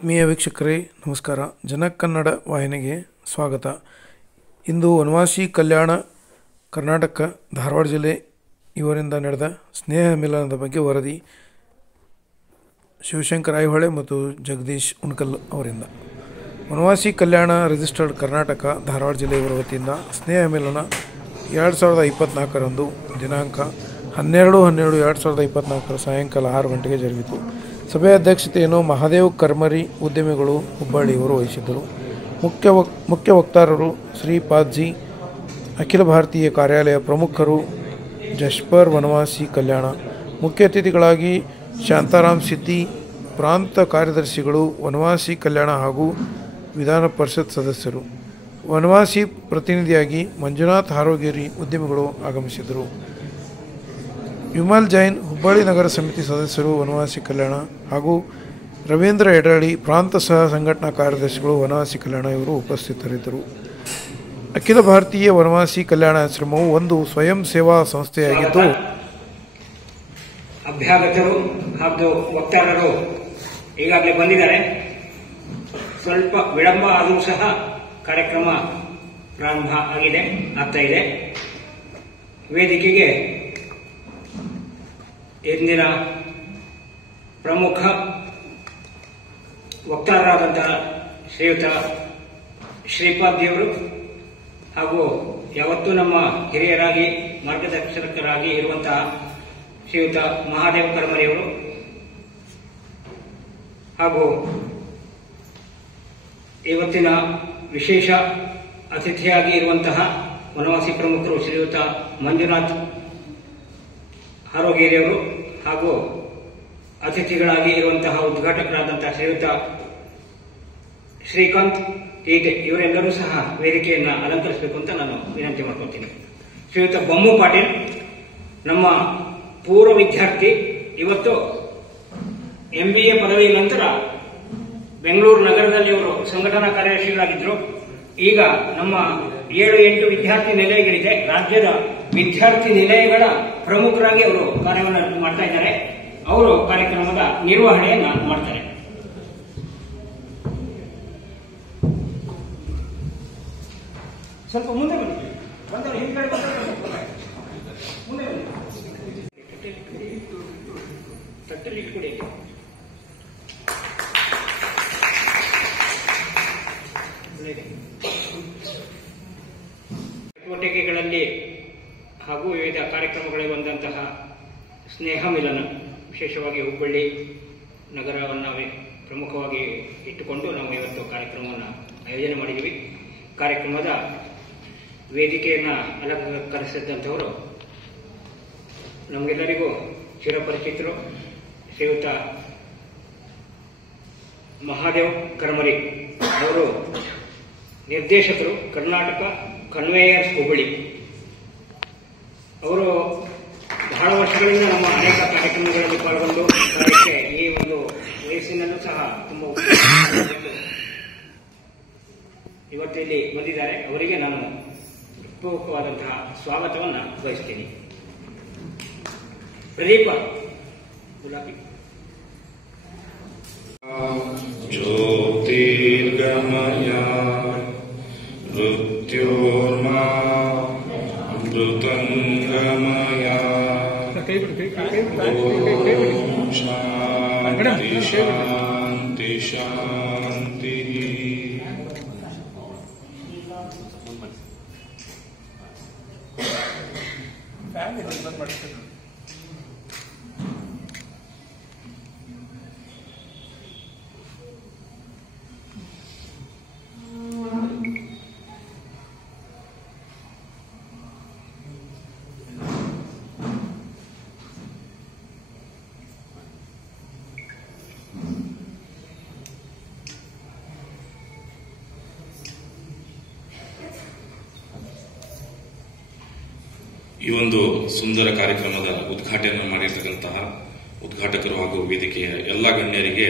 ಆತ್ಮೀಯ ವೀಕ್ಷಕರೇ ನಮಸ್ಕಾರ. ಜನಕನ್ನಡ ವಾಹಿನಿಗೆ ಸ್ವಾಗತ. ಇಂದು ವನವಾಸಿ ಕಲ್ಯಾಣ ಕರ್ನಾಟಕ ಧಾರವಾಡ ಜಿಲ್ಲೆ ಇವರಿಂದ ನಡೆದ ಸ್ನೇಹ ಮಿಲನದ ಬಗ್ಗೆ ವರದಿ ಶಿವಶಂಕರ್ ಐಹೊಳೆ ಮತ್ತು ಜಗದೀಶ್ ಉಣಕಲ್ ಅವರಿಂದ. ವನವಾಸಿ ಕಲ್ಯಾಣ ರಿಜಿಸ್ಟರ್ಡ್ ಕರ್ನಾಟಕ ಧಾರವಾಡ ಜಿಲ್ಲೆ ಇವರ ವತಿಯಿಂದ ಸ್ನೇಹ ಮಿಲನ 2024ರಂದು ದಿನಾಂಕ 12/12/2024 ಸಾಯಂಕಾಲ 6 ಗಂಟೆಗೆ ಜರುಗಿತು. ಸಭೆಯ ಅಧ್ಯಕ್ಷತೆಯನ್ನು ಮಹಾದೇವ್ ಕರ್ಮರಿ ಉದ್ಯಮಿಗಳು ಹುಬ್ಬಳ್ಳಿಯವರು ವಹಿಸಿದ್ದರು. ಮುಖ್ಯ ವಕ್ತಾರರು ಶ್ರೀಪಾದ್ಜಿ, ಅಖಿಲ ಭಾರತೀಯ ಕಾರ್ಯಾಲಯ ಪ್ರಮುಖರು ಜಶ್ಪರ್ ವನವಾಸಿ ಕಲ್ಯಾಣ, ಮುಖ್ಯ ಅತಿಥಿಗಳಾಗಿ ಶಾಂತಾರಾಮ್ ಸಿದ್ದಿ, ಪ್ರಾಂತ ಕಾರ್ಯದರ್ಶಿಗಳು ವನವಾಸಿ ಕಲ್ಯಾಣ ಹಾಗೂ ವಿಧಾನ ಪರಿಷತ್ ಸದಸ್ಯರು. ವನವಾಸಿ ಪ್ರತಿನಿಧಿಯಾಗಿ ಮಂಜುನಾಥ್ ಹಾರೋಗೇರಿ ಉದ್ಯಮಿಗಳು ಆಗಮಿಸಿದರು. ವಿಮಲ್ ಜೈನ್ ಹುಬ್ಬಳ್ಳಿ ನಗರ ಸಮಿತಿ ಸದಸ್ಯರು ವನವಾಸಿ ಕಲ್ಯಾಣ ಹಾಗೂ ರವೀಂದ್ರ ಯಡಳ್ಳಿ ಪ್ರಾಂತ ಸಹ ಸಂಘಟನಾ ಕಾರ್ಯದರ್ಶಿಗಳು ವನವಾಸಿ ಕಲ್ಯಾಣ ಇವರು ಉಪಸ್ಥಿತರಿದ್ದರು. ಅಖಿಲ ಭಾರತೀಯ ವನವಾಸಿ ಕಲ್ಯಾಣ ಆಶ್ರಮವು ಒಂದು ಸ್ವಯಂ ಸೇವಾ ಸಂಸ್ಥೆಯಾಗಿದ್ದು ಅಭ್ಯಾಗತರು ಹಾಗೂ ವಕ್ತಾರರು ಈಗಾಗಲೇ ಬಂದಿದ್ದಾರೆ. ಸ್ವಲ್ಪ ವಿಳಂಬ ಆದರೂ ಸಹ ಕಾರ್ಯಕ್ರಮ ಪ್ರಾರಂಭ ಆಗ್ತಾ ಇದೆ. ವೇದಿಕೆಗೆ ಇಂದಿನ ಪ್ರಮುಖ ವಕ್ತಾರರಾದಂತಹ ಶ್ರೀಯುತ ಶ್ರೀಪಾದ್ಯವರು ಹಾಗೂ ಯಾವತ್ತೂ ನಮ್ಮ ಹಿರಿಯರಾಗಿ ಮಾರ್ಗದರ್ಶಕರಾಗಿ ಇರುವಂತಹ ಶ್ರೀಯುತ ಮಹಾದೇವ್ ಕರ್ಮರಿಯವರು ಹಾಗೂ ಇವತ್ತಿನ ವಿಶೇಷ ಅತಿಥಿಯಾಗಿ ಇರುವಂತಹ ವನವಾಸಿ ಪ್ರಮುಖರು ಶ್ರೀಯುತ ಮಂಜುನಾಥ್ ಹಾರೋಗೇರಿಯವರು ಹಾಗೂ ಅತಿಥಿಗಳಾಗಿ ಇರುವಂತಹ ಉದ್ಘಾಟಕರಾದಂತಹ ಶ್ರೀಯುತ ಶ್ರೀಕಾಂತ್ ತೀಟೆ ಇವರೆಲ್ಲರೂ ಸಹ ವೇದಿಕೆಯನ್ನು ಅಲಂಕರಿಸಬೇಕು ಅಂತ ನಾನು ವಿನಂತಿ ಮಾಡ್ಕೊಳ್ತೀನಿ. ಶ್ರೀಯುತ ಬೊಮ್ಮು ಪಾಟೀಲ್ ನಮ್ಮ ಪೂರ್ವ ವಿದ್ಯಾರ್ಥಿ, ಇವತ್ತು MBA ಪದವಿ ನಂತರ ಬೆಂಗಳೂರು ನಗರದಲ್ಲಿ ಅವರು ಸಂಘಟನಾ ಕಾರ್ಯದರ್ಶಿಗಳಾಗಿದ್ದರು. ಈಗ ನಮ್ಮ 7-8 ವಿದ್ಯಾರ್ಥಿ ನಿಲಯಗಳಿದೆ, ರಾಜ್ಯದ ವಿದ್ಯಾರ್ಥಿ ನಿಲಯಗಳ ಪ್ರಮುಖರಾಗಿ ಅವರು ಕಾರ್ಯವನ್ನು ಮಾಡ್ತಾ ಇದ್ದಾರೆ. ಅವರು ಕಾರ್ಯಕ್ರಮದ ನಿರ್ವಹಣೆಯನ್ನ ಮಾಡ್ತಾರೆ. ಸ್ವಲ್ಪ ಮುಂದೆ ಬನ್ನಿ, ಬಂದವರು ಹಿಂದ್ಗಡೆ ಮುಂದೆ ಬನ್ನಿ, ತಟ್ಟಲ್ಲಿ ಇಟ್ಕೊಡಿ. ಚಟುವಟಿಕೆಗಳಲ್ಲಿ ಹಾಗೂ ವಿವಿಧ ಕಾರ್ಯಕ್ರಮಗಳಿಗೆ ಬಂದಂತಹ ಸ್ನೇಹ ಮಿಲನ, ವಿಶೇಷವಾಗಿ ಹುಬ್ಬಳ್ಳಿ ನಗರವನ್ನು ಪ್ರಮುಖವಾಗಿ ಇಟ್ಟುಕೊಂಡು ನಾವು ಇವತ್ತು ಕಾರ್ಯಕ್ರಮವನ್ನು ಆಯೋಜನೆ ಮಾಡಿದ್ದೀವಿ. ಕಾರ್ಯಕ್ರಮದ ವೇದಿಕೆಯನ್ನು ಅಲಂಕರಿಸಿದಂಥವರು ನಮಗೆಲ್ಲರಿಗೂ ಚಿರಪರಿಚಿತರು ಶ್ರೀಯುತ ಮಹಾದೇವ್ ಕರ್ಮರಿ ಅವರು, ನಿರ್ದೇಶಕರು ಕರ್ನಾಟಕ ಕನ್ವೇಯರ್ಸ್ ಹುಬ್ಬಳ್ಳಿ. ಅವರು ಬಹಳ ವರ್ಷಗಳಿಂದ ನಮ್ಮ ಅನೇಕ ಕಾರ್ಯಕ್ರಮಗಳಲ್ಲಿ ಪಾಲ್ಗೊಂಡು ಕಾರ್ಯಕ್ಕೆ ಈ ಒಂದು ವಯಸ್ಸಿನಲ್ಲೂ ಸಹ ತುಂಬ ಇವತ್ತು ಇಲ್ಲಿ ಬಂದಿದ್ದಾರೆ. ಅವರಿಗೆ ನಾನು ಪೂರ್ವಕವಾದಂತಹ ಸ್ವಾಗತವನ್ನು ಬಯಸ್ತೀನಿ. ಪ್ರದೀಪ ಗುಲಾಬಿ. ಜ್ಯೋತಿರ್ಗಮಯ ಮೃತ್ಯೋರ್ಮಾ ಅಮೃತಂಗಮಯ ಓಂ ಶಾಂತಿ ಶಾಂತಿ ಶಾಂತಿ. ಈ ಒಂದು ಸುಂದರ ಕಾರ್ಯಕ್ರಮದ ಉದ್ಘಾಟನೆ ಮಾಡಿರ್ತಕ್ಕಂತಹ ಉದ್ಘಾಟಕರು ಹಾಗೂ ವೇದಿಕೆಯ ಎಲ್ಲ ಗಣ್ಯರಿಗೆ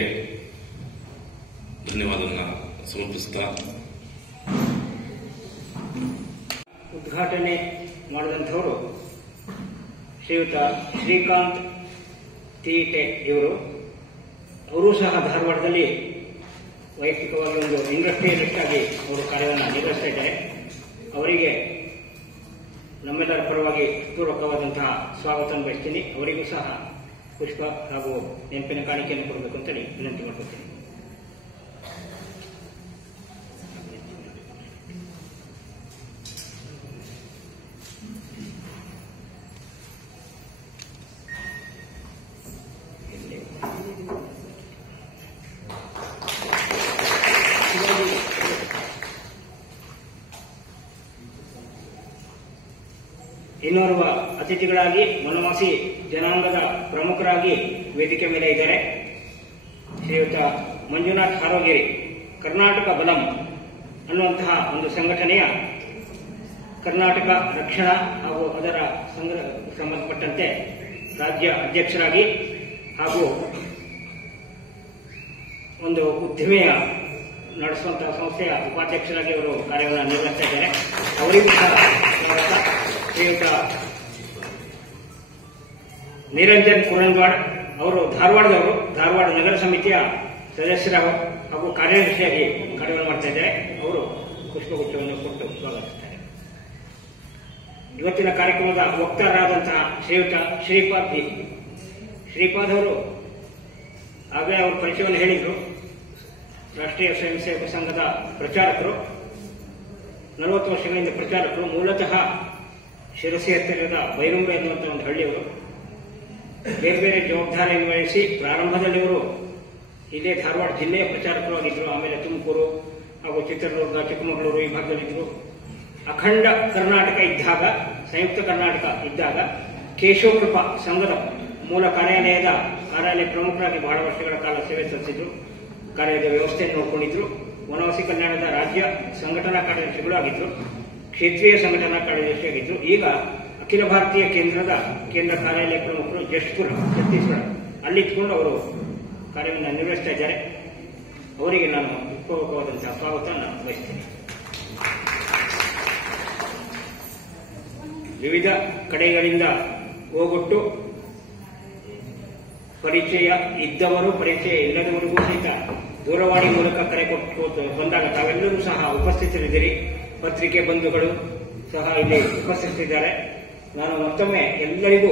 ಧನ್ಯವಾದವನ್ನು ಸಮರ್ಪಿಸುತ್ತಾ, ಉದ್ಘಾಟನೆ ಮಾಡಿದಂಥವರು ಶ್ರೀಯುತ ಶ್ರೀಕಾಂತ್ ತೀಟೆ ಇವರು. ಅವರೂ ಸಹ ಧಾರವಾಡದಲ್ಲಿ ವೈಯಕ್ತಿಕವಾಗಿ ಒಂದು ಇಂಡಸ್ಟ್ರಿಯಲಿಸ್ಟ್ ಆಗಿ ಅವರು ಕಾರ್ಯವನ್ನು ನಿರ್ವಹಿಸ್ತಾ ಇದ್ದಾರೆ. ಅವರಿಗೆ ನಮ್ಮೆಲ್ಲರ ಪರವಾಗಿ ಪೂರ್ವಕವಾದಂತಹ ಸ್ವಾಗತ ಬಯಸ್ತೀನಿ. ಅವರಿಗೂ ಸಹ ಪುಷ್ಪ ಹಾಗೂ ನೆನಪಿನ ಕಾಣಿಕೆಯನ್ನು ಕೊಡಬೇಕು ಅಂತೇಳಿ ವಿನಂತಿ ಮಾಡ್ಕೊತೀನಿ. ಇನ್ನೋರ್ವ ಅತಿಥಿಗಳಾಗಿ ವನವಾಸಿ ಜನಾಂಗದ ಪ್ರಮುಖರಾಗಿ ವೇದಿಕೆ ಮೇಲೆ ಇದ್ದಾರೆ ಶ್ರೀಯುತ ಮಂಜುನಾಥ್ ಹಾರೋಗೇರಿ. ಕರ್ನಾಟಕ ಬಲಂ ಅನ್ನುವಂತಹ ಒಂದು ಸಂಘಟನೆಯ ಕರ್ನಾಟಕ ರಕ್ಷಣಾ ಹಾಗೂ ಅದರ ಸಂಬಂಧಪಟ್ಟಂತೆ ರಾಜ್ಯ ಅಧ್ಯಕ್ಷರಾಗಿ ಹಾಗೂ ಒಂದು ಉದ್ದಿಮೆಯ ನಡೆಸುವಂತಹ ಸಂಸ್ಥೆಯ ಉಪಾಧ್ಯಕ್ಷರಾಗಿ ಅವರು ಕಾರ್ಯವನ್ನು ನಿರ್ವಹಿಸ್ತಾ ಇದ್ದಾರೆ. ಅವರಿಗೂ ಸಹ ಸ್ವಾಗತ. ಶ್ರೀಯುತ ನಿರಂಜನ್ ಕುರಂದ್ವಾಡ್ ಅವರು ಧಾರವಾಡದವರು, ಧಾರವಾಡ ನಗರ ಸಮಿತಿಯ ಸದಸ್ಯರ ಹಾಗೂ ಕಾರ್ಯದರ್ಶಿಯಾಗಿ ಕಾರ್ಯವನ್ನು ಮಾಡ್ತಾ ಇದ್ದಾರೆ. ಅವರು ಪುಷ್ಪಗುಚ್ಛವನ್ನು ಕೊಟ್ಟು ಸ್ವಾಗತಿಸುತ್ತಾರೆ. ಇವತ್ತಿನ ಕಾರ್ಯಕ್ರಮದ ವಕ್ತಾರರಾದಂತಹ ಶ್ರೀಯುತ ಶ್ರೀಪಾದ್ ಅವರು ಆಗಲೇ ಅವರು ಪರಿಚಯವನ್ನು ಹೇಳಿದರು. ರಾಷ್ಟ್ರೀಯ ಸ್ವಯಂ ಸೇವಕ ಸಂಘದ ಪ್ರಚಾರಕರು, 40 ವರ್ಷಗಳಿಂದ ಪ್ರಚಾರಕರು. ಮೂಲತಃ ಶಿರಸಿ ಹತ್ತಿರದ ಬೈರುಂಬೆ ಎನ್ನುವಂಥ ಒಂದು ಹಳ್ಳಿಯವರು. ಬೇರೆ ಬೇರೆ ಜವಾಬ್ದಾರಿ ನಿರ್ವಹಿಸಿ ಪ್ರಾರಂಭದಲ್ಲಿ ಅವರು ಇದೇ ಧಾರವಾಡ ಜಿಲ್ಲೆಯ ಪ್ರಚಾರಕರಾಗಿದ್ದರು. ಆಮೇಲೆ ತುಮಕೂರು ಹಾಗೂ ಚಿತ್ರದುರ್ಗ, ಚಿಕ್ಕಮಗಳೂರು ಈ ಭಾಗದಲ್ಲಿದ್ದರು. ಅಖಂಡ ಕರ್ನಾಟಕ ಇದ್ದಾಗ, ಸಂಯುಕ್ತ ಕರ್ನಾಟಕ ಇದ್ದಾಗ ಕೇಶವ ಕೃಪಾ ಸಂಘದ ಮೂಲ ಕಾರ್ಯಾಲಯ ಪ್ರಮುಖರಾಗಿ ಬಹಳ ವರ್ಷಗಳ ಕಾಲ ಸೇವೆ ಸಲ್ಲಿಸಿದ್ರು. ಕಾರ್ಯದ ವ್ಯವಸ್ಥೆಯನ್ನು ನೋಡಿಕೊಂಡಿದ್ರು. ವನವಾಸಿ ಕಲ್ಯಾಣದ ರಾಜ್ಯ ಸಂಘಟನಾ ಕಾರ್ಯದರ್ಶಿಗಳು ಆಗಿದ್ರು. ಕ್ಷೇತ್ರೀಯ ಸಂಘಟನಾ ಕಾರ್ಯದರ್ಶಿಯಾಗಿದ್ರು. ಈಗ ಅಖಿಲ ಭಾರತೀಯ ಕೇಂದ್ರ ಕಾರ್ಯಾಲಯ ಪ್ರಮುಖರು ಜಶ್ಪುರ, ಛತ್ತೀಸ್ಗಢ ಅಲ್ಲಿದ್ದುಕೊಂಡು ಅವರು ಕಾರ್ಯವನ್ನು ನಿರ್ವಹಿಸ್ತಾ ಇದ್ದಾರೆ. ಅವರಿಗೆ ನಾನು ಪೂರ್ವಕವಾದಂತಹ ಸ್ವಾಗತ ಬಯಸ್ತೇನೆ. ವಿವಿಧ ಕಡೆಗಳಿಂದ ಹೋಗೊಟ್ಟು ಪರಿಚಯ ಇದ್ದವರು, ಪರಿಚಯ ಇಲ್ಲದವರಿಗೂ ಸಹಿತ ದೂರವಾಣಿ ಮೂಲಕ ಕರೆ ಕೊಟ್ಟು ಬಂದಾಗ ತಾವೆಲ್ಲರೂ ಸಹ ಉಪಸ್ಥಿತರಿದ್ದೀರಿ. ಪತ್ರಿಕೆ ಬಂಧುಗಳು ಸಹ ಇಲ್ಲಿ ಉಪಸ್ಥಿತರಿದ್ದಾರೆ. ನಾನು ಮತ್ತೊಮ್ಮೆ ಎಲ್ಲರಿಗೂ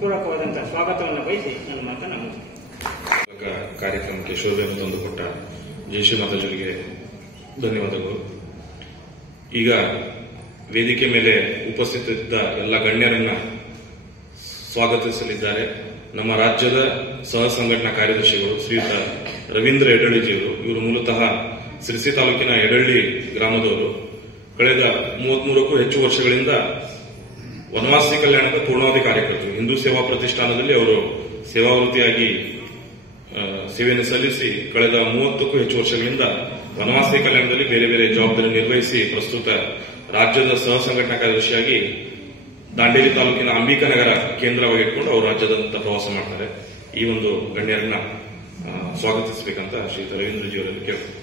ಪೂರಕವಾದಂತಹ ಸ್ವಾಗತವನ್ನು ಬಯಸಿ ನನ್ನ ಮಾತನ್ನು ಮುಗಿಸ್ತೇನೆ. ಕಾರ್ಯಕ್ರಮಕ್ಕೆ ಶೋಭೆಯನ್ನು ತಂದುಕೊಟ್ಟ ಜಯಶ್ರೀ ಮಾತಾಜಿಗೆ ಧನ್ಯವಾದಗಳು. ಈಗ ವೇದಿಕೆ ಮೇಲೆ ಉಪಸ್ಥಿತರಿದ್ದ ಎಲ್ಲ ಗಣ್ಯರನ್ನ ಸ್ವಾಗತಿಸಲಿದ್ದಾರೆ ನಮ್ಮ ರಾಜ್ಯದ ಸಹ ಸಂಘಟನಾ ಕಾರ್ಯದರ್ಶಿಗಳು ಶ್ರೀಯುತ ರವೀಂದ್ರ ಯಡಳ್ಳಿಜಿಯವರು. ಇವರು ಮೂಲತಃ ಸಿರಸಿ ತಾಲೂಕಿನ ಯಡಳ್ಳಿ ಗ್ರಾಮದವರು. ಕಳೆದ 33ಕ್ಕೂ ಹೆಚ್ಚು ವರ್ಷಗಳಿಂದ ವನವಾಸಿ ಕಲ್ಯಾಣದ ಪೂರ್ಣಾವಧಿ ಕಾರ್ಯಕರ್ತರು. ಹಿಂದೂ ಸೇವಾ ಪ್ರತಿಷ್ಠಾನದಲ್ಲಿ ಅವರು ಸೇವಾವೃತ್ತಿಯಾಗಿ ಸೇವೆಯನ್ನು ಸಲ್ಲಿಸಿ ಕಳೆದ 30ಕ್ಕೂ ಹೆಚ್ಚು ವರ್ಷಗಳಿಂದ ವನವಾಸಿ ಕಲ್ಯಾಣದಲ್ಲಿ ಬೇರೆ ಬೇರೆ ಜವಾಬ್ದಾರಿ ನಿರ್ವಹಿಸಿ ಪ್ರಸ್ತುತ ರಾಜ್ಯದ ಸಹ ಸಂಘಟನಾ ಕಾರ್ಯದರ್ಶಿಯಾಗಿ ದಾಂಡೇಲಿ ತಾಲೂಕಿನ ಅಂಬಿಕಾನಗರ ಕೇಂದ್ರವಾಗಿಟ್ಕೊಂಡು ಅವರು ರಾಜ್ಯದಂತ ಪ್ರವಾಸ ಮಾಡ್ತಾರೆ. ಈ ಒಂದು ಗಣ್ಯರನ್ನ ಸ್ವಾಗತಿಸಬೇಕಂತ ಶ್ರೀ ರವೀಂದ್ರಜಿ ಅವರಲ್ಲಿ ಕೇಳ್ತಾರೆ.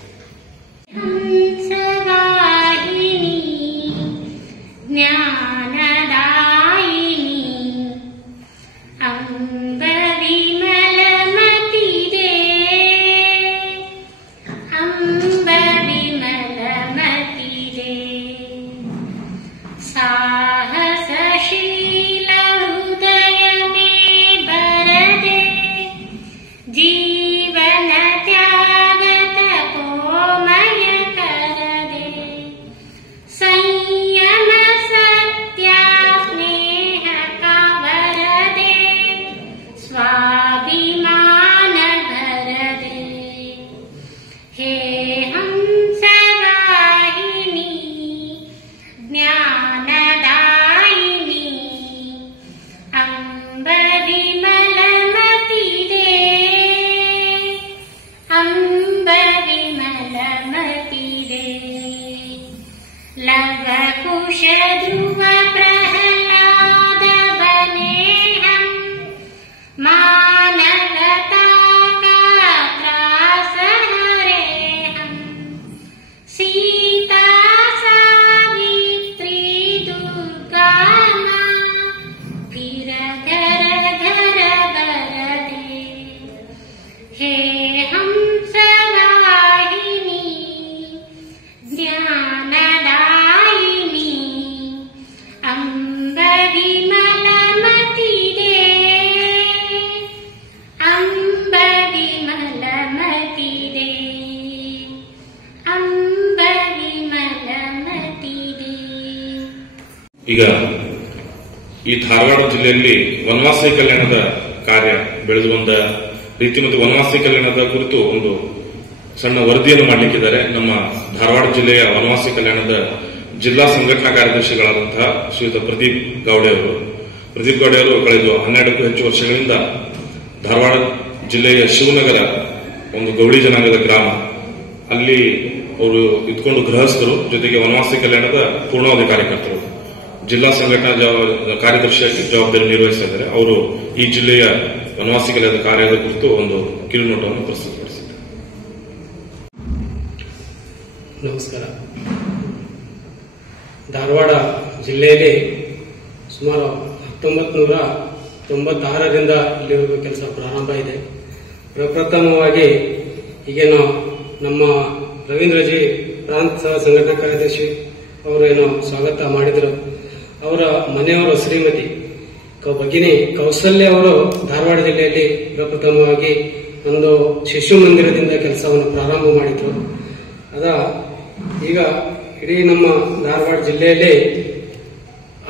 हे हम सदा ಈಗ ಈ ಧಾರವಾಡ ಜಿಲ್ಲೆಯಲ್ಲಿ ವನವಾಸಿ ಕಲ್ಯಾಣದ ಕಾರ್ಯ ಬೆಳೆದು ಬಂದ ರೀತಿ ಮತ್ತು ವನವಾಸಿ ಕಲ್ಯಾಣದ ಕುರಿತು ಒಂದು ಸಣ್ಣ ವರದಿಯನ್ನು ಮಾಡಲಿಕ್ಕಿದ್ದಾರೆ ನಮ್ಮ ಧಾರವಾಡ ಜಿಲ್ಲೆಯ ವನವಾಸಿ ಕಲ್ಯಾಣದ ಜಿಲ್ಲಾ ಸಂಘಟನಾ ಕಾರ್ಯದರ್ಶಿಗಳಾದಂತಹ ಶ್ರೀಯುತ ಪ್ರದೀಪ್ ಗೌಡೆ ಅವರು. ಪ್ರದೀಪ್ ಗೌಡೆ ಅವರು ಕಳೆದ 12ಕ್ಕೂ ಹೆಚ್ಚು ವರ್ಷಗಳಿಂದ ಧಾರವಾಡ ಜಿಲ್ಲೆಯ ಶಿವನಗರ ಒಂದು ಗೌಳಿ ಜನಾಂಗದ ಗ್ರಾಮ, ಅಲ್ಲಿ ಅವರು ಇದ್ಕೊಂಡು ಗೃಹಸ್ಥರು, ಜೊತೆಗೆ ವನವಾಸಿ ಕಲ್ಯಾಣದ ಪೂರ್ಣಾವಧಿ ಕಾರ್ಯಕರ್ತರು, ಜಿಲ್ಲಾ ಸಂಘಟನಾ ಕಾರ್ಯದರ್ಶಿಯಾಗಿ ಜವಾಬ್ದಾರಿ ನಿರ್ವಹಿಸ್ತಾ ಇದ್ದಾರೆ. ಅವರು ಈ ಜಿಲ್ಲೆಯ ವನವಾಸಿ ಕಲ್ಯಾಣದ ಕಾರ್ಯದ ಕುರಿತು ಒಂದು ಕಿರುನೋಟವನ್ನು ಪ್ರಸ್ತುತಪಡಿಸಿದ್ದಾರೆ. ನಮಸ್ಕಾರ. ಧಾರವಾಡ ಜಿಲ್ಲೆಯಲ್ಲಿ ಸುಮಾರು 1996ರಿಂದ ಇಲ್ಲಿವರೆಗೂ ಕೆಲಸ ಪ್ರಾರಂಭ ಇದೆ. ಪ್ರಪ್ರಥಮವಾಗಿ ಈಗೇನೋ ನಮ್ಮ ರವೀಂದ್ರಜಿ ಪ್ರಾಂತ ಸಂಘಟನಾ ಕಾರ್ಯದರ್ಶಿ ಅವರು ಏನೋ ಸ್ವಾಗತ ಮಾಡಿದರು. ಅವರ ಮನೆಯವರು ಶ್ರೀಮತಿ ಭಗಿನಿ ಕೌಸಲ್ಯ ಅವರು ಧಾರವಾಡ ಜಿಲ್ಲೆಯಲ್ಲಿ ಪ್ರಪ್ರಥಮವಾಗಿ ಒಂದು ಶಿಶು ಮಂದಿರದಿಂದ ಕೆಲಸವನ್ನು ಪ್ರಾರಂಭ ಮಾಡಿದ್ರು. ಈಗ ಇಡೀ ನಮ್ಮ ಧಾರವಾಡ ಜಿಲ್ಲೆಯಲ್ಲಿ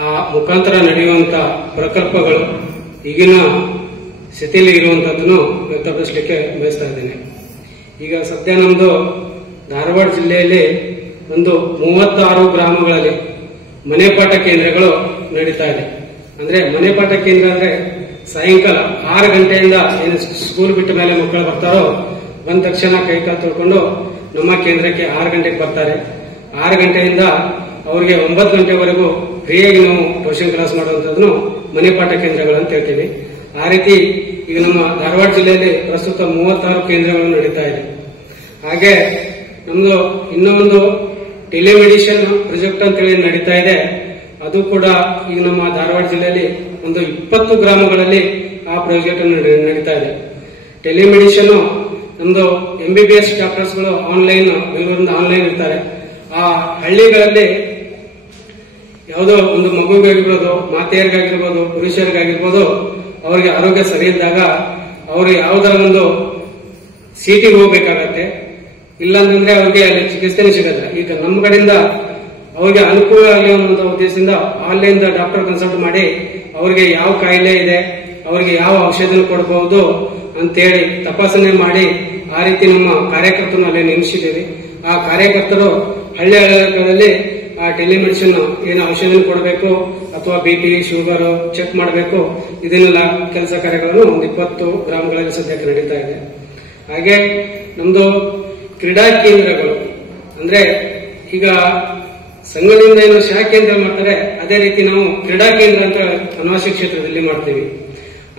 ಆ ಮುಖಾಂತರ ನಡೆಯುವಂತ ಪ್ರಕಲ್ಪಗಳು ಈಗಿನ ಸ್ಥಿತಿಯಲ್ಲಿ ಇರುವಂತದ್ದನ್ನು ವ್ಯಕ್ತಪಡಿಸಲಿಕ್ಕೆ ಬಯಸ್ತಾ ಇದ್ದೇನೆ. ಈಗ ಸದ್ಯ ನಮ್ದು ಧಾರವಾಡ ಜಿಲ್ಲೆಯಲ್ಲಿ ಒಂದು 36 ಗ್ರಾಮಗಳಲ್ಲಿ ಮನೆಪಾಠ ಕೇಂದ್ರಗಳು ನಡೀತಾ ಇದೆ. ಅಂದ್ರೆ ಮನೆಪಾಠ ಕೇಂದ್ರ ಅಂದ್ರೆ ಸಾಯಂಕಾಲ 6 ಗಂಟೆಯಿಂದ ಏನು ಸ್ಕೂಲ್ ಬಿಟ್ಟ ಮೇಲೆ ಮಕ್ಕಳು ಬರ್ತಾರೋ ಬಂದ ತಕ್ಷಣ ಕೈ ಕಾಲು ತೊಳ್ಕೊಂಡು ನಮ್ಮ ಕೇಂದ್ರಕ್ಕೆ 6 ಗಂಟೆಗೆ ಬರ್ತಾರೆ. 6 ಗಂಟೆಯಿಂದ ಅವರಿಗೆ 9 ಗಂಟೆವರೆಗೂ ಫ್ರೀಯಾಗಿ ನಾವು ಟ್ಯೂಷನ್ ಕ್ಲಾಸ್ ಮಾಡುವಂತದ್ದನ್ನು ಮನೆಪಾಠ ಕೇಂದ್ರಗಳು ಅಂತ ಹೇಳ್ತೀವಿ. ಆ ರೀತಿ ಈಗ ನಮ್ಮ ಧಾರವಾಡ ಜಿಲ್ಲೆಯಲ್ಲಿ ಪ್ರಸ್ತುತ 36 ಕೇಂದ್ರಗಳು ನಡೀತಾ ಇದೆ. ಹಾಗೆ ನಮ್ದು ಇನ್ನೊಂದು ಟೆಲಿಮೆಡಿಸಿನ್ ಪ್ರಾಜೆಕ್ಟ್ ಅಂತೇಳಿ ನಡೀತಾ ಇದೆ. ಅದು ಕೂಡ ಈಗ ನಮ್ಮ ಧಾರವಾಡ ಜಿಲ್ಲೆಯಲ್ಲಿ ಒಂದು 20 ಗ್ರಾಮಗಳಲ್ಲಿ ಆ ಪ್ರಾಜೆಕ್ಟ್ ನಡೀತಾ ಇದೆ. ಟೆಲಿಮೆಡಿಸಿನ್ ನಮ್ದು MBBS ಡಾಕ್ಟರ್ಸ್ಗಳು ಆನ್ಲೈನ್, ಬೆಂಗಳೂರಿಂದ ಆನ್ಲೈನ್ ಇರ್ತಾರೆ. ಆ ಹಳ್ಳಿಗಳಲ್ಲಿ ಯಾವುದೋ ಒಂದು ಮಗುವಿಗಾಗಿರ್ಬೋದು, ಮಾತೆಯರಿಗಾಗಿರ್ಬೋದು, ಪುರುಷರಿಗಾಗಿರ್ಬೋದು, ಅವರಿಗೆ ಆರೋಗ್ಯ ಸರಿ ಇದ್ದಾಗ ಅವರು ಯಾವುದರ ಒಂದು ಸಿಟಿಗೆ ಹೋಗ್ಬೇಕಾಗತ್ತೆ. ಇಲ್ಲಾಂತಂದ್ರೆ ಅವ್ರಿಗೆ ಅಲ್ಲಿ ಚಿಕಿತ್ಸೆನೇ ಸಿಗತ್ತೆ. ಈಗ ನಮ್ಮ ಕಡೆಯಿಂದ ಅವ್ರಿಗೆ ಅನುಕೂಲ ಆಗಲಿ ಅನ್ನೋ ಉದ್ದೇಶದಿಂದ ಆನ್ಲೈನ್ ಡಾಕ್ಟರ್ ಕನ್ಸಲ್ಟ್ ಮಾಡಿ ಅವ್ರಿಗೆ ಯಾವ ಕಾಯಿಲೆ ಇದೆ, ಅವರಿಗೆ ಯಾವ ಔಷಧ ಕೊಡಬಹುದು ಅಂತೇಳಿ ತಪಾಸಣೆ ಮಾಡಿ ಆ ರೀತಿ ನಮ್ಮ ಕಾರ್ಯಕರ್ತರನ್ನು ಅಲ್ಲಿ ನೇಮಿಸಿದ್ದೀವಿ. ಆ ಕಾರ್ಯಕರ್ತರು ಹಳ್ಳಿ ಹಳ್ಳಿಗಳಲ್ಲಿ ಆ ಟೆಲಿಮೆಡಿಸಿನ್ ಏನು ಔಷಧ ಕೊಡಬೇಕು ಅಥವಾ BP, ಶುಗರ್ ಚೆಕ್ ಮಾಡಬೇಕು, ಇದನ್ನೆಲ್ಲ ಕೆಲಸ ಕಾರ್ಯಗಳನ್ನು ಒಂದು 20 ಗ್ರಾಮಗಳಲ್ಲಿ ಸದ್ಯಕ್ಕೆ ನಡೀತಾ ಇದೆ. ಹಾಗೆ ನಮ್ದು ಕ್ರೀಡಾ ಕೇಂದ್ರಗಳು ಅಂದ್ರೆ ಈಗ ಸಂಘದಿಂದ ಏನು ಶಾಖೆ ಅಂತ ಮಾಡ್ತಾರೆ, ಅದೇ ರೀತಿ ನಾವು ಕ್ರೀಡಾ ಕೇಂದ್ರ ಅಂತ ವನವಾಸಿ ಕ್ಷೇತ್ರದಲ್ಲಿ ಮಾಡ್ತೀವಿ.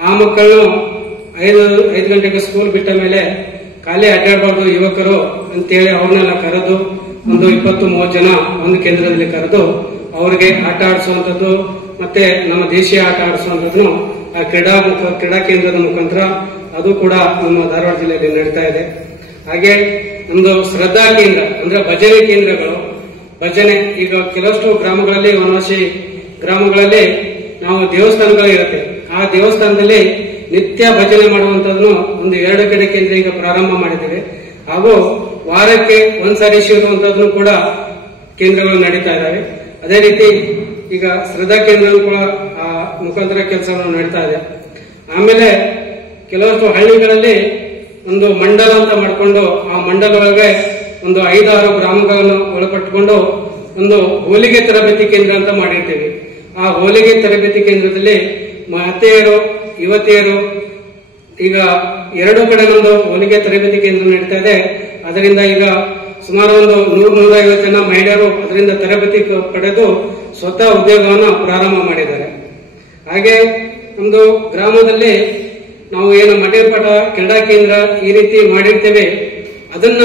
ಆ ಮಕ್ಕಳನ್ನು 5 ಗಂಟೆಗೆ ಸ್ಕೂಲ್ ಬಿಟ್ಟ ಮೇಲೆ ಖಾಲಿ ಅಡ್ಡಾಡಬಾರ್ದು ಯುವಕರು ಅಂತೇಳಿ ಅವ್ರನ್ನೆಲ್ಲ ಕರೆದು ಒಂದು 20-30 ಜನ ಒಂದು ಕೇಂದ್ರದಲ್ಲಿ ಕರೆದು ಅವರಿಗೆ ಆಟ ಆಡಿಸುವಂತದ್ದು ಮತ್ತೆ ನಮ್ಮ ದೇಶೀಯ ಆಟ ಆಡಿಸುವಂತದ್ದು ಆ ಕ್ರೀಡಾ ಕೇಂದ್ರದ ಮುಖಾಂತರ ಅದು ಕೂಡ ನಮ್ಮ ಧಾರವಾಡ ಜಿಲ್ಲೆಯಲ್ಲಿ ನಡೀತಾ ಇದೆ. ಹಾಗೆ ನಮ್ದು ಶ್ರದ್ಧಾ ಕೇಂದ್ರ ಅಂದ್ರೆ ಭಜನೆ ಕೇಂದ್ರಗಳು. ಭಜನೆ ಈಗ ಕೆಲವಷ್ಟು ಗ್ರಾಮಗಳಲ್ಲಿ, ವನವಾಸಿ ಗ್ರಾಮಗಳಲ್ಲಿ ನಾವು ದೇವಸ್ಥಾನಗಳು ಇರುತ್ತೆ. ಆ ದೇವಸ್ಥಾನದಲ್ಲಿ ನಿತ್ಯ ಭಜನೆ ಮಾಡುವಂತದನ್ನು ಒಂದು 2 ಕಡೆ ಕೇಂದ್ರ ಈಗ ಪ್ರಾರಂಭ ಮಾಡಿದ್ದೇವೆ. ಹಾಗೂ ವಾರಕ್ಕೆ ಒಂದ್ಸಾರಿ ಸೇರುವಂತದ್ದನ್ನು ಕೂಡ ಕೇಂದ್ರಗಳು ನಡೀತಾ ಇದ್ದಾವೆ. ಅದೇ ರೀತಿ ಈಗ ಶ್ರದ್ಧಾ ಕೇಂದ್ರ ಕೂಡ ಆ ಮುಖಾಂತರ ಕೆಲಸವನ್ನು ನಡೀತಾ ಇದೆ. ಆಮೇಲೆ ಕೆಲವಷ್ಟು ಹಳ್ಳಿಗಳಲ್ಲಿ ಒಂದು ಮಂಡಲ ಅಂತ ಮಾಡಿಕೊಂಡು ಆ ಮಂಡಲ ಒಳಗೆ ಒಂದು 5-6 ಗ್ರಾಮಗಳನ್ನು ಒಳಪಟ್ಟುಕೊಂಡು ಒಂದು ಹೋಲಿಗೆ ತರಬೇತಿ ಕೇಂದ್ರ ಅಂತ ಮಾಡಿರ್ತೀವಿ. ಆ ಹೋಲಿಗೆ ತರಬೇತಿ ಕೇಂದ್ರದಲ್ಲಿ ಮಾತೆಯರು, ಯುವತಿಯರು ಈಗ 2 ಕಡೆ ನಮ್ದು ಹೋಲಿಗೆ ತರಬೇತಿ ಕೇಂದ್ರ ನಡೀತಾ ಇದೆ. ಅದರಿಂದ ಈಗ ಸುಮಾರು ಒಂದು 100-150 ಜನ ಮಹಿಳೆಯರು ಅದರಿಂದ ತರಬೇತಿ ಪಡೆದು ಸ್ವತಃ ಉದ್ಯೋಗವನ್ನು ಪ್ರಾರಂಭ ಮಾಡಿದ್ದಾರೆ. ಹಾಗೆ ನಮ್ದು ಗ್ರಾಮದಲ್ಲಿ ನಾವು ಏನು ಮಠಪಾಠ ಕ್ರೀಡಾ ಕೇಂದ್ರ ಈ ರೀತಿ ಮಾಡಿರ್ತೇವೆ, ಅದನ್ನ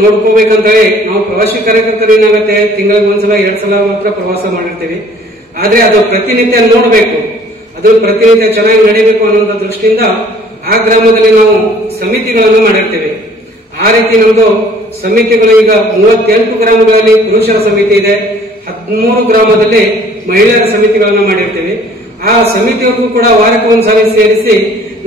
ನೋಡ್ಕೋಬೇಕಂತ ಹೇಳಿ ನಾವು ಪ್ರವಾಸಿ ಕಾರ್ಯಕರ್ತರು ಏನಾಗುತ್ತೆ, ತಿಂಗಳಿಗೆ 1 ಸಲ 2 ಸಲ ಮಾತ್ರ ಪ್ರವಾಸ ಮಾಡಿರ್ತೀವಿ. ಆದ್ರೆ ಅದು ಪ್ರತಿನಿತ್ಯ ನೋಡ್ಬೇಕು, ಅದು ಪ್ರತಿನಿತ್ಯ ಚೆನ್ನಾಗಿ ನಡೀಬೇಕು ಅನ್ನುವಂತ ದೃಷ್ಟಿಯಿಂದ ಆ ಗ್ರಾಮದಲ್ಲಿ ನಾವು ಸಮಿತಿಗಳನ್ನು ಮಾಡಿರ್ತೇವೆ. ಆ ರೀತಿ ನಮ್ದು ಸಮಿತಿಗಳು ಈಗ 38 ಗ್ರಾಮಗಳಲ್ಲಿ ಪುರುಷರ ಸಮಿತಿ ಇದೆ, 13 ಗ್ರಾಮದಲ್ಲಿ ಮಹಿಳೆಯರ ಸಮಿತಿಗಳನ್ನು ಮಾಡಿರ್ತೇವೆ. ಆ ಸಮಿತಿಗೂ ಕೂಡ ವಾರಕ್ಕೆ 1 ಸಲ ಸೇರಿಸಿ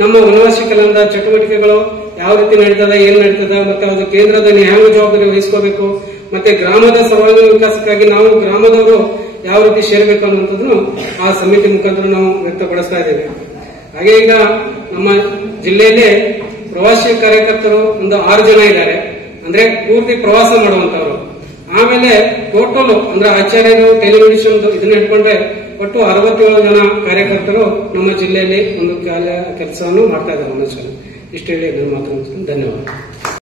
ನಮ್ಮ ವನವಾಸಿ ಕಲ್ಯಾಣದ ಚಟುವಟಿಕೆಗಳು ಯಾವ ರೀತಿ ನಡೀತದ, ಏನ್ ನಡೀತದ, ಮತ್ತೆ ಅದು ಕೇಂದ್ರದ ಹ್ಯಾಂಗ ಜವಾಬ್ದಾರಿ ವಹಿಸ್ಕೋಬೇಕು, ಮತ್ತೆ ಗ್ರಾಮದ ಸರ್ವಾಂಗೀಣ ವಿಕಾಸಕ್ಕಾಗಿ ನಾವು ಗ್ರಾಮದವರು ಯಾವ ರೀತಿ ಸೇರಬೇಕು ಅನ್ನುವಂಥದ್ದನ್ನು ಆ ಸಮಿತಿ ಮುಖಾಂತರ ನಾವು ವ್ಯಕ್ತಪಡಿಸ್ತಾ ಇದ್ದೇವೆ. ಹಾಗೆ ಈಗ ನಮ್ಮ ಜಿಲ್ಲೆಯಲ್ಲಿ ಪ್ರವಾಸಿ ಕಾರ್ಯಕರ್ತರು ಒಂದು 6 ಜನ ಇದ್ದಾರೆ, ಅಂದ್ರೆ ಪೂರ್ತಿ ಪ್ರವಾಸ ಮಾಡುವಂತವರು. ಆಮೇಲೆ ಟೋಟಲ್ ಅಂದ್ರೆ ಆಚಾರ್ಯರು ಟೆಲಿಮೆಡಿಸಿನ್ ಇದನ್ನ ಇಟ್ಕೊಂಡ್ರೆ ಒಟ್ಟು 67 ಜನ ಕಾರ್ಯಕರ್ತರು ನಮ್ಮ ಜಿಲ್ಲೆಯಲ್ಲಿ ಒಂದು ಕೆಲಸವನ್ನು ಮಾಡ್ತಾ ಇದ್ದಾರೆ. ಇಷ್ಟು ಹೇಳಿ ನನ್ನ ಮಾತು ಧನ್ಯವಾದ.